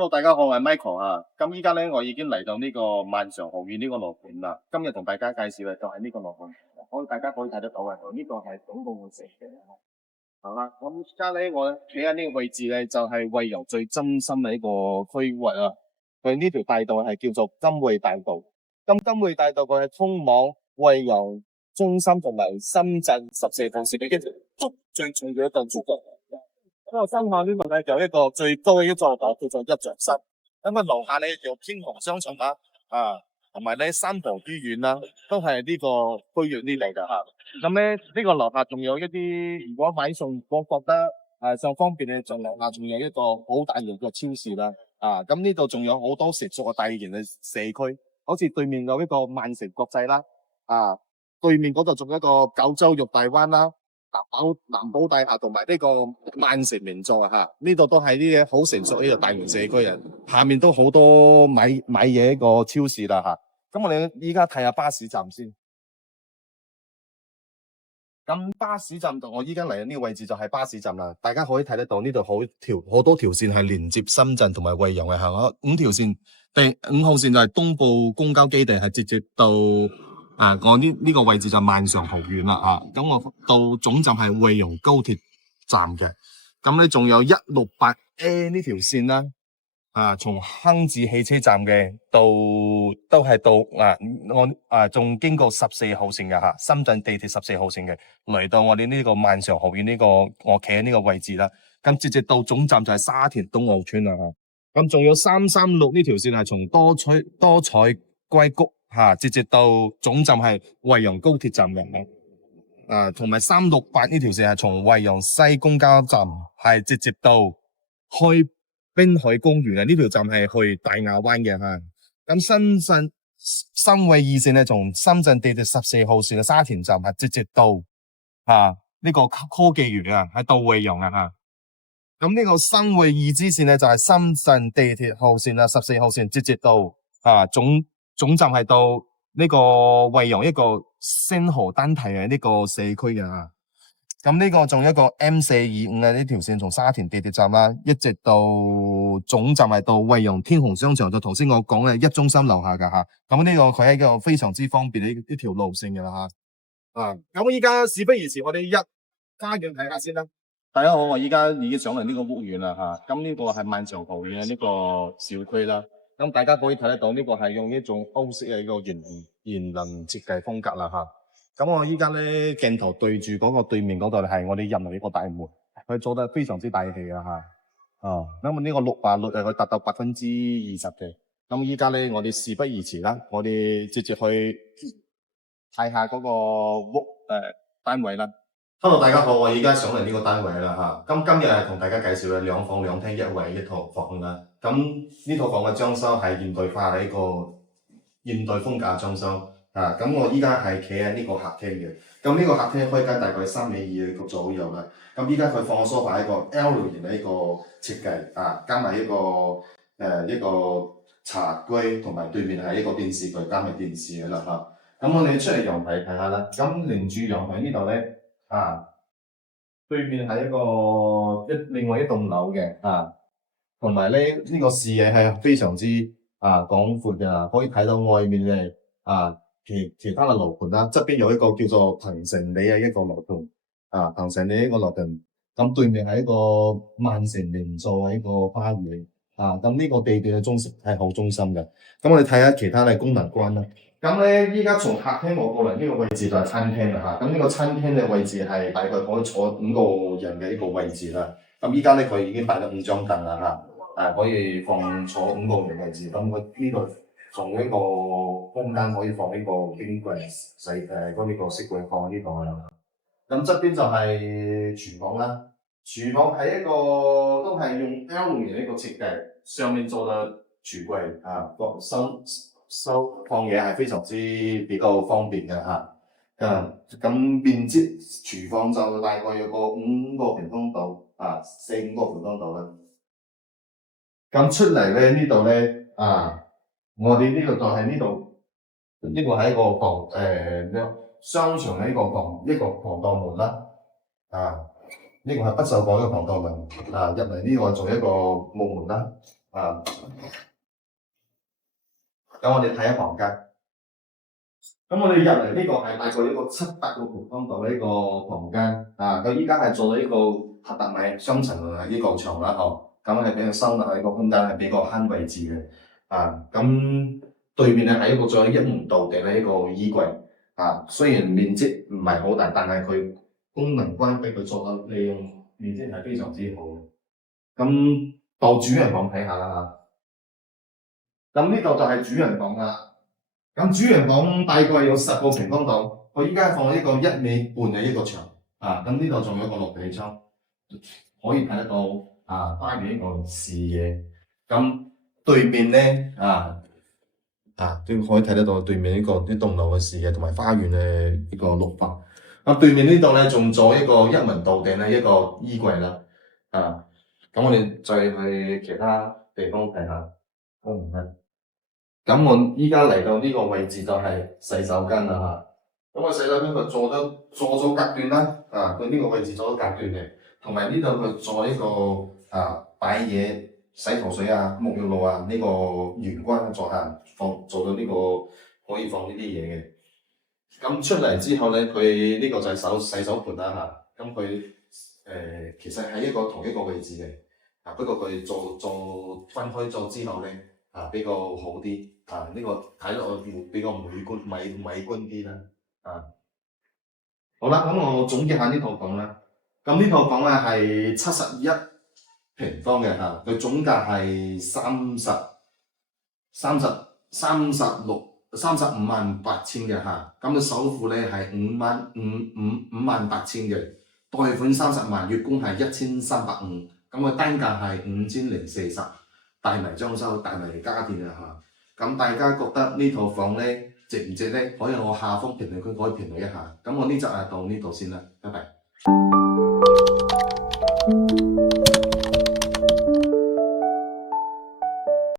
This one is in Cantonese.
Hello，大家好，我係 Michael 啊。咁依家咧，我已經嚟到呢個萬常學院呢個樓盤啦。今日同大家介紹嘅就係呢個樓盤，大家可以睇得到嘅，呢個係總共會成嘅。好啦，咁而家咧，我企喺呢個位置咧，就係惠陽最中心嘅一個區域啊。佢呢條大道係叫做金匯大道。咁金匯大道佢係通往惠陽中心同埋深圳14號線嘅一條最重要一段主幹。咁我身下呢度咧有一個最高嘅一座樓叫做一丈山。咁啊樓下咧有天虹商場啦，同埋咧三寶醫院啦，都係呢個區域呢嚟噶吓。咁咧呢個樓下仲有一啲，如果買餸我覺得上方便咧，就樓下仲有一個好大型嘅超市啦。咁呢度仲有好多成熟嘅大型嘅社區，好似對面有一個萬城國際啦，對面嗰度仲有一個九州玉大灣啦。南寶大廈同埋呢個萬城名座啊，呢度都係啲好成熟呢個大型社區啊，下面都好多買嘢一個超市啦吓。咁我哋依家睇下巴士站先。咁巴士站度，我依家嚟嘅呢個位置就係巴士站啦。大家可以睇得到呢度好多條線係連接深圳同埋惠陽嘅，行咗5條線。第5號線就係東部公交基地，係直接到。我呢個位置就萬常學院啦，咁我到總站係惠陽高鐵站嘅，咁咧仲有168A 呢條線啦，從亨治汽車站嘅都係到我仲經過14號線嘅深圳地鐵14號線嘅，嚟到我哋呢個萬常學院呢個我企喺呢個位置啦，咁直接到總站就係沙田東澳村啦，咁仲有336呢條線係從多彩硅谷。直接到總站係惠陽高鐵站嘅，同埋368呢條線係從惠陽西公交站係直接到去濱海公園嘅，呢條站係去大亞灣嘅吓。咁深惠二線咧，從深圳地鐵14號線嘅沙田站係直接到呢個科技園係到惠陽啊吓。咁呢個新惠二支線咧就係深圳地鐵號線14號線直接到總站係到呢個惠陽一個星河單體嘅呢個社區嘅。咁呢個仲有一個 M425嘅呢條線從沙田地鐵站啦，一直到總站係到惠陽天虹商場，就頭先我講嘅一中心樓下噶吓。咁呢個佢係一個非常之方便嘅呢條路線嘅啦吓。咁我依家事不宜遲，我哋一家園睇下先啦。大家好，我依家已經上嚟呢個屋苑啦吓。咁呢個係萬常學院嘅呢個小區啦。咁大家可以睇得到呢個係用一種歐式嘅一個園林設計風格啦吓。咁我依家咧鏡頭對住嗰個對面嗰度係我哋入嚟呢個大門，佢做得非常之大氣啊吓。咁呢個綠化率佢達到20%嘅。咁依家咧我哋事不宜遲啦，我哋直接去睇下嗰個單位啦。Hello， 大家好，我而家上嚟呢個單位啦吓。咁今日係同大家介紹嘅2房2廳1衛一套房啦。咁呢套房嘅裝修係現代化嘅一個現代風格裝修咁我依家係企喺呢個客廳嘅。咁呢個客廳開間大概3.2米嘅左右啦。咁依家佢放個梳化係一個 L 型嘅一個設計加埋一個茶櫃，同埋對面係一個電視櫃加埋電視嘅啦吓。咁我哋出嚟陽台睇下啦。咁連住陽台呢度咧。對面係另外一棟樓嘅同埋咧呢個視野係非常之廣闊嘅，可以睇到外面嘅其他嘅樓盤啦。側邊有一個叫做騰城里嘅一個樓盤騰城里一個樓盤。咁對面係一個萬城名座嘅一個花園咁呢個地段嘅係好中心嘅。咁我哋睇下其他嘅功能關啦。咁咧，依家從客廳我過嚟呢個位置就係餐廳啦吓。咁呢個餐廳嘅位置係大概可以坐5個人嘅一個位置啦。咁依家咧佢已經擺咗5張凳啦吓，可以坐5個人嘅位置。咁我呢度仲有一個空間可以放呢個冰櫃、呢個雪櫃放喺呢度啦。咁側邊就係廚房啦。廚房係都係用 L 型嘅一個設計，上面做咗櫥櫃收放嘢係非常之比較方便嘅吓。咁面積廚房就大概有個5個平方度4-5個平方度啦。咁出嚟咧呢度咧我哋呢度就係呢度，呢個係一個商場嘅一個防盜門啦。呢個係不鏽鋼嘅防盜門入嚟呢個做一個木門啦。啊，咁我哋睇下房間。咁我哋入嚟呢個係大概一個700個平方度呢個房間啊，佢依家係做咗呢個榻榻米雙層嘅呢個牆啦，嗬，咁係比較收納呢個空間係比較慳位置嘅，啊，咁對面咧係一個仲有一門道嘅呢一個衣櫃，啊，雖然面積唔係好大，但係佢功能關閉佢做嘅利用面積係非常之好嘅。咁到主人房睇下啦嚇，咁呢度就係主人房啦。咁主人房大概有10個平方度，佢依家放一個1米半嘅一個牆，啊，咁呢度仲有一個落地窗，可以睇得到啊花園呢個視野。咁對面咧都可以睇得到對面呢個啲棟樓嘅視野同埋花園嘅呢個綠化。咁對面呢度咧仲做一個一門到頂嘅一個衣櫃啦，啊，咁我哋再去其他地方睇下，好唔該。咁我依家嚟到呢個位置就係洗手間啦嚇，咁個洗手間佢做咗隔斷啦，啊佢呢個位置做咗隔斷嘅，同埋呢度佢做一個擺嘢洗頭水啊、沐浴露啊呢個玄關做下做到呢個可以放呢啲嘢嘅。咁出嚟之後咧，佢呢個就係洗手盆啦嚇，咁佢其實係同一個位置嘅，不過佢做分開咗之後咧。比較好啲，呢個睇落去比較美觀啲啦，好啦，咁我總結下呢套房啦，咁呢套房咧係71平方嘅嚇，佢總價係35萬8千嘅嚇，咁佢首付咧係5萬8千嘅，貸款30萬，月供係1350，咁佢單價係5040。大埋裝修、大埋家電啊嚇，咁大家覺得呢套房咧值唔值咧？可以我下方評論區可以評論一下。咁我呢集就到呢度先啦，拜拜。